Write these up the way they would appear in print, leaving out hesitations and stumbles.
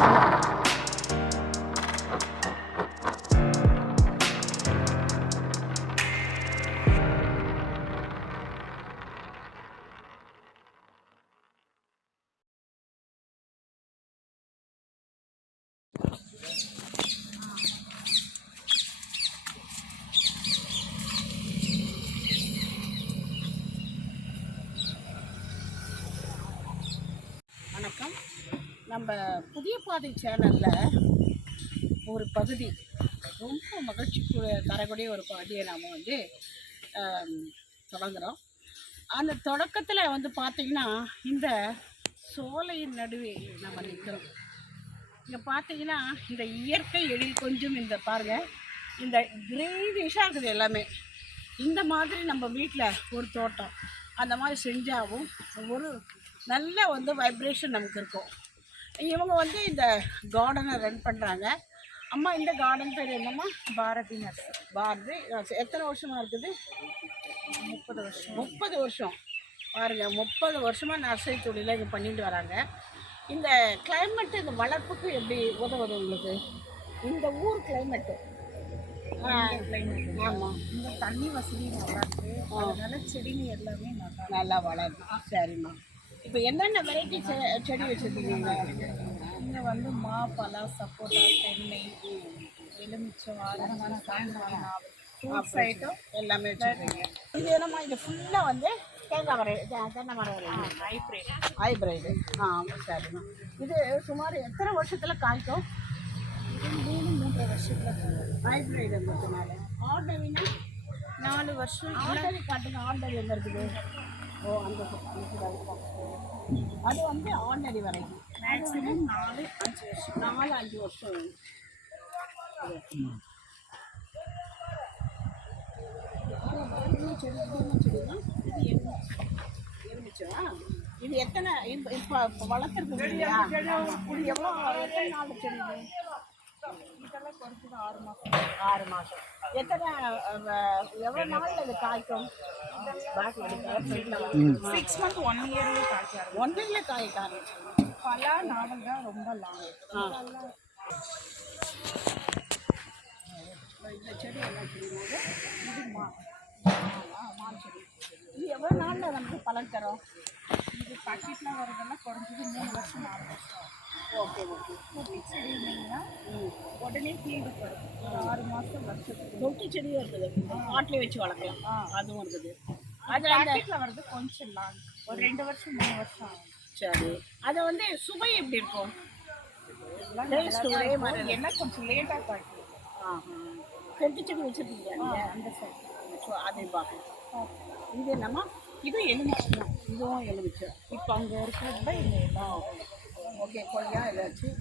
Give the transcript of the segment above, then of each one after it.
வணக்கம். நம்ம புதிய பாதை சேனலில் ஒரு பகுதி ரொம்ப மகிழ்ச்சி தரக்கூடிய ஒரு பகுதியை நாம் தொடங்குகிறோம். அந்த தொடக்கத்தில் பார்த்திங்கன்னா இந்த சோலையின் நடுவே நம்ம நிற்கிறோம். இங்கே பார்த்திங்கன்னா இந்த இயற்கை எழில் கொஞ்சம் இந்த பாருங்கள், இந்த கிரீனிஷாக இருக்குது எல்லாமே. இந்த மாதிரி நம்ம வீட்டில் ஒரு தோட்டம் அந்த மாதிரி செஞ்சாவும் ஒரு நல்ல வைப்ரேஷன் நமக்கு இருக்கும். இவங்க இந்த கார்டனை ரன் பண்ணுறாங்க. அம்மா, இந்த கார்டன் பேர் என்னம்மா? பாரதி நர்சரி. பாரதி. எத்தனை வருஷமாக இருக்குது? 30 வருஷம். 30 வருஷம் பாருங்கள். 30 வருஷமாக நர்சரி தொழிலை இங்கே பண்ணிட்டு வராங்க. இந்த கிளைமேட்டு இந்த வளர்ப்புக்கு எப்படி உதவுது உங்களுக்கு? இந்த ஊர் கிளைமேட்டு ஆமாம், இந்த தண்ணி வசதி நல்லா இருக்குது. அதனால செடிங்க எல்லாமே நல்லா வளருது. சரிம்மா. இப்போ என்னென்ன வெரைட்டி செடி வச்சுருக்கீங்க? இங்கே மா, பலா, சப்போட்டா, தென்னை, எலுமிச்சம், ஃப்ரூட்ஸ் ஐட்டம் எல்லாமே வச்சுருக்கீங்க. இது என்னம்மா? இது ஃபுல்லாக தென்னை மரம் ஹைப்ரைடு. சரிம்மா. இது சுமார் எத்தனை வருஷத்தில் காய்க்கும்? 3 வருஷத்தில் ஹைப்ரைடு இருக்கிறதுனால. ஆர்டரினா 4 வருஷம். ஆர்டரி காட்டுங்க. ஆர்டரி எங்கே இருக்குது? ஓ, அந்த அது ஆர்டினரி வரைக்கும் மேக்ஸிமம் 4-5 வருஷம். 4-5 வருஷம். எலுமிச்சா? இது எத்தனை இப்போ வளர்த்துருக்கு இல்லையா? இது எவ்வளோ நாள் செடி? இதெல்லாம் குறைஞ்சது 6 மாதம். 6 மாதம். எவ்வளோ நாளில் இது காய்க்கும்? 6 months 1 yearலேயே காய்க்க 1 yearல காய்க்க ஆரம்பிச்சிடும். பலா, நாவல் தான் ரொம்ப லாங். இந்த செடி எல்லாம் செய்யும்போது இது மான் செடி. இது எவ்வளோ நாளில் நமக்கு பலன் தரும்? இது பாக்கெட்டில் வரதெல்லாம் குறைஞ்சது 3 வருஷம் 4 வருஷம். ஓகே. தொட்டி செடி இல்லைங்கன்னா உடனே கீழே வரும். 6 மாதம் வருஷத்துக்கு. தொட்டி செடியும் இருக்குது, காட்டிலே வச்சு வளர்க்கலாம். அதுவும் இருக்குது. அது பாக்கெட்டில் வர்றது கொஞ்சம் லாங், ஒரு 2 வருஷம் 3 வருஷம் ஆகும். சரி. அது சுவை எப்படி இருக்கும்? என்ன கொஞ்சம் லேட்டாக காய்க்கும். தொட்டி செடி வச்சுருக்கீங்க அந்த சைடு? அதையும் பார்க்கலாம். இது என்னம்மா? இது எலுமிச்சை தான். இதுவும் எலுமிச்சை. இப்போ அங்கே இருக்கிறது தான் இந்த எல்லாம். ஓகே. கொய்யா ஏதாச்சும்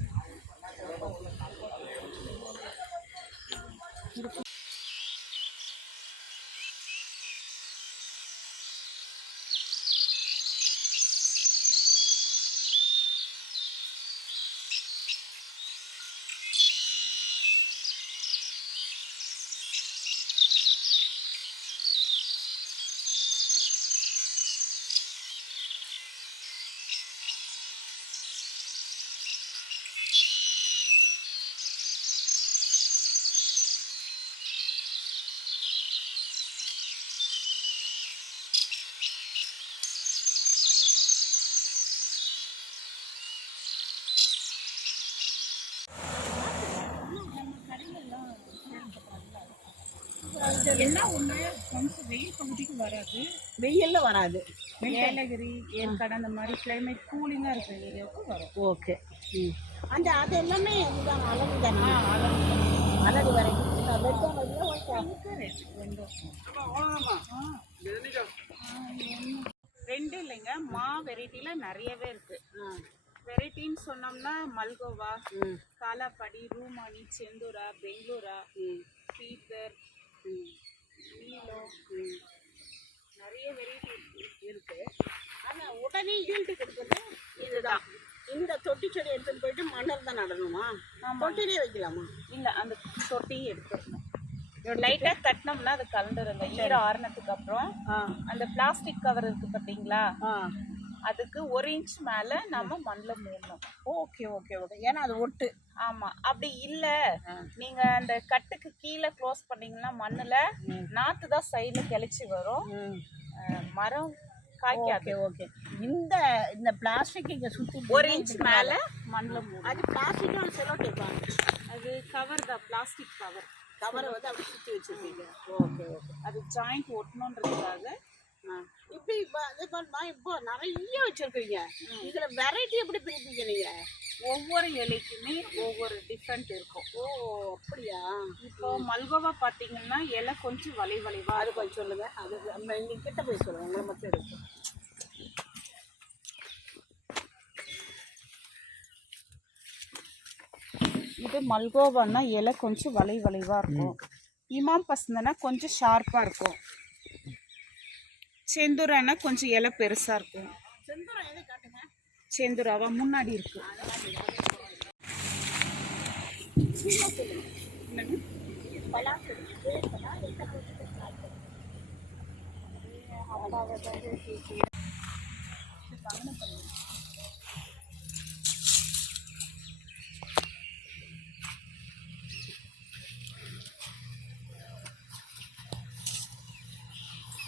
எல்லாம் ஒன்று கொஞ்சம் வெயில் பகுதிக்கு வராது, வெயிலில் வராது. ஏலகிரி, ஏற்காடு அந்த மாதிரி கிளைமேட் கூலிங்காக இருக்கிற ஏரியாவுக்கு வரும். ஓகே. அது எல்லாமே இதுதான் அழகு தானே? அழகு வரைக்கும் ரெண்டு இல்லைங்க, மா வெரைட்டியில் நிறையவே இருக்குது. வெரைட்டின்னு சொன்னோம்னா மல்கோவா, காலாப்படி, ரூமானி, செந்தூரா, பெங்களூரா, பீத்தர், நீலோ, நிறைய வெரைட்டி இருக்குது. ஆனால் உடனே ஈல்டு கொடுக்குறது இதுதான். இந்த தொட்டி செடி எடுத்துகிட்டு போயிட்டு மணல் தான் நடணுமா? தொட்டிலே வைக்கலாமா? இல்லை, அந்த தொட்டியை எடுத்துடணும். லைட்டாக தட்டினோம்னா அது கலந்துருங்க. ஈரம் ஆறுனதுக்கு அப்புறம் அந்த பிளாஸ்டிக் கவர் இருக்குது பார்த்தீங்களா, அதுக்கு 1 இன்ச் மேல நம்ம மண்ணில் மூடணும். ஓகே ஓகே ஓகே, ஏன்னா அது ஒட்டு. ஆமா, அப்படி இல்ல நீங்க அந்த கட்டுக்கு கீழே க்ளோஸ் பண்ணீங்கன்னா மண்ணுல நாத்து தான் சைடுல கிளச்சி வரும், மரம் காய்க்காது. ஓகே, இந்த இந்த பிளாஸ்டிக் இங்க சுத்தி 1 இன்ச் மேல மண்ணில் மூடணும். அது பிளாஸ்டிக்கும் செலோ டேப்பாங்க. அது கவர் தான், பிளாஸ்டிக் கவர். கவரை வந்து அப்படி சுற்றி வச்சிருக்கீங்க. Okay okay. அது ஜாயிண்ட் ஒட்டணுன்றதுக்காக. இப்படி இப்போ நிறைய வச்சிருக்கீங்க. இதுல வெரைட்டி எப்படி பிரிப்பீங்க நீங்க? ஒவ்வொரு இலைக்குமே ஒவ்வொரு டிஃப்ரெண்ட் இருக்கும். ஓ அப்படியா? இப்போ மல்கோவா பார்த்தீங்கன்னா இலை கொஞ்சம் வளைவா. அது கொஞ்சம் சொல்லுங்க. அது நம்ம இங்க கிட்ட போய் சொல்லுங்க, உங்களை மட்டும் எடுக்கும். இது மல்கோவான்னா இலை கொஞ்சம் வளைவா இருக்கும். இமாம் பசந்தனா கொஞ்சம் ஷார்ப்பாக இருக்கும். செந்தூரானா கொஞ்சம் இலை பெருசாக இருக்கும். செந்தூரா எதை காட்டுங்க? செந்தூராவா முன்னாடி இருக்கு.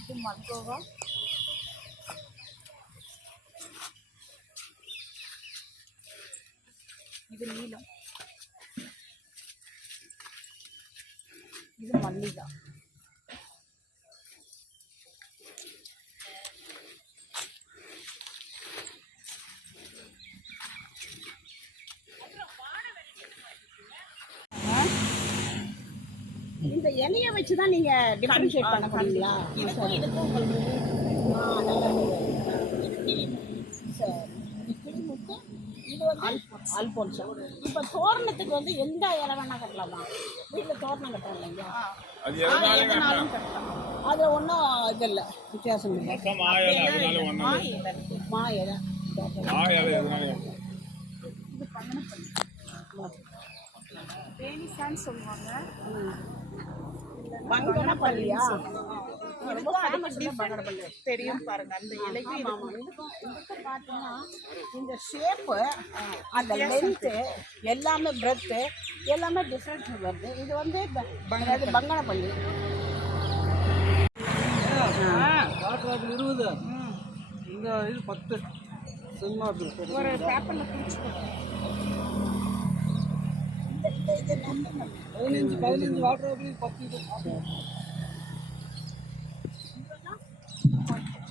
இது மல்கோவா. இது நீலம். இது மல்லிகா. இந்த இலைய வச்சு தான் நீங்க டிஃபரன்ஷியேட் பண்ண முடியுங்களா? இதுக்கும் உங்களுக்கு இது வந்து அல்போன்சா. இப்போ தோரணத்துக்கு வந்து எந்த இலை வேணா கட்டலாமா? வீட்டில் தோரணம் கட்டுறோம் இல்லைங்க, எதுனாலும் கட்டலாம். அது ஒன்றும் இது இல்லை, வித்தியாசம் இல்லை. மா இலை இது பங்கனப்பள்ளி தேனிசான்னு சொல்லுவாங்க. பங்கனப்பள்ளியா? ரொம்ப பங்கனப்பள்ளி தெரியும் பாருங்க. அந்த இலைக்கு இதுக்கும் பார்த்தீங்கன்னா இந்த ஷேப்பு, அந்த லென்த்து எல்லாமே, பிரெத்து எல்லாமே டிஃப்ரெண்ட் வருது. இது வந்து பங்கனப்பள்ளி. 20 இந்த இது 10 சினிமா ஒரு பேப்பர்ல பிடிச்சி 15 வாட்டர் 10 இது.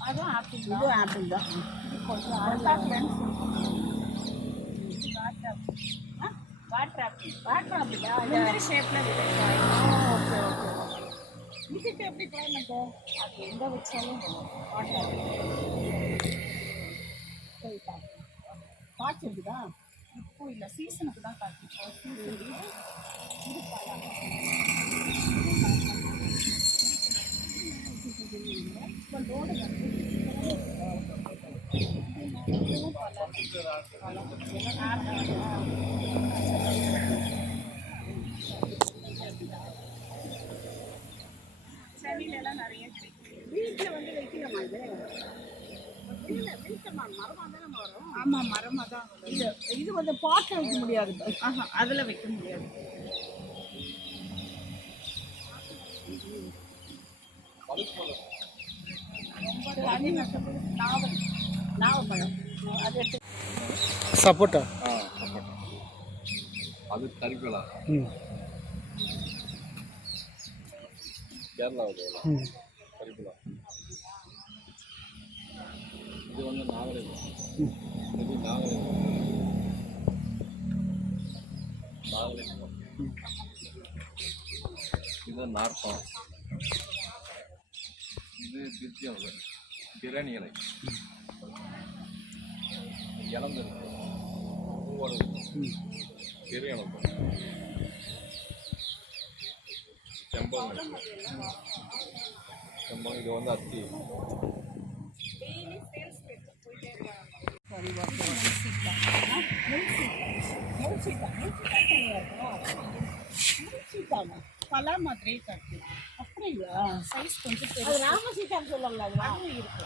அதுவும் ஆப்பிள். இதுவும் ஆப்பிள் தான். கொஞ்சம் அழகா ஃப்ரெண்ட்ஸ். Water apple. வாட்டர் ஆப்பிளா? முந்திரி ஷேப்ல விதைக்காய். Okay okay okay. இதுக்கு எப்படி கிளைமேட்டு? அது எங்க வச்சாலும் வாட்டர் ஆப்பிள். காய்ச்சி இருக்குதா? இப்போ இல்லை, சீசனுக்கு தான் காய்ச்சிப்போம். இது பழம். இப்போ லோடு செடியிலலாம் நிறைய கிடைக்கும். வீட்டில் வந்து வைக்கலாமா இது? இல்லை, வீட்டமா மரமாக தானே வரும். ஆமாம், மரமாக தான். இது வந்து பாட்டில் வைக்க முடியாது. ஆஹா, அதில் வைக்க முடியாது. நாவப்பழம் அது எடுத்து சப்போட்டா. அது கறிக்கலா கேரளாவுடைய கறிக்கலா. இது வந்து நாகலிங்கம். இது நாகலிங்கம். இது நார்ப்பம். இது பிரியம், பிரியாணி இலை. இளந்து இருக்கு, பூவோட பெரிய இளந்து. செம்பகம். செம்பகம் இது வந்து அத்தி. பலா மாதிரி கட்டு. அப்படி அப்படிங்களா? சைஸ் கொஞ்சம் அது ராமசீதான்னு சொல்லுவாங்களா அதுவா? பெருசாக இருக்கு.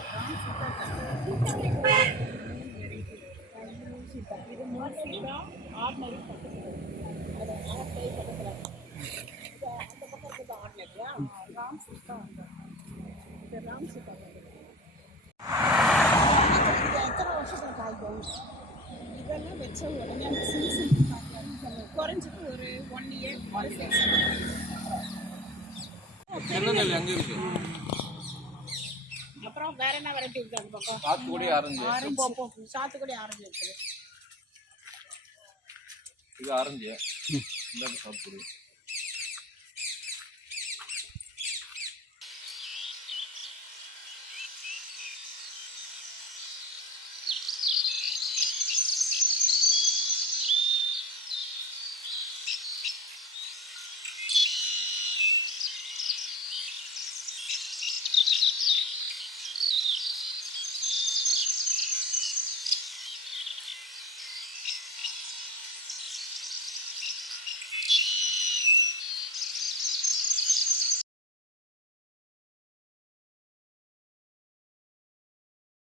சீதா. இது மூணு சீதா, ஆர்டினரி பக்கத்துல. அது ஆர்டினரி பக்கத்துல. இது அந்த பக்கம் இருக்கிறது ஆர்டினரியா? ராம் சீதா இது ராம் சீதா. இது எத்தனை வருஷத்துல காய்க்கும்? இதெல்லாம் வச்ச உடனே அந்த சீசன் குறைஞ்சது ஒரு 1 இயர். தென்னை நெல் எங்கே இருக்கு? அப்புறம் வேற என்ன வெரைட்டி இருக்கு அந்த பக்கம்? சாத்துக்குடி ஆரஞ்சு. போ. சாத்துக்குடி ஆரஞ்சு இருக்குது. இது ஆரஞ்சு. இந்த சாத்துக்குடி.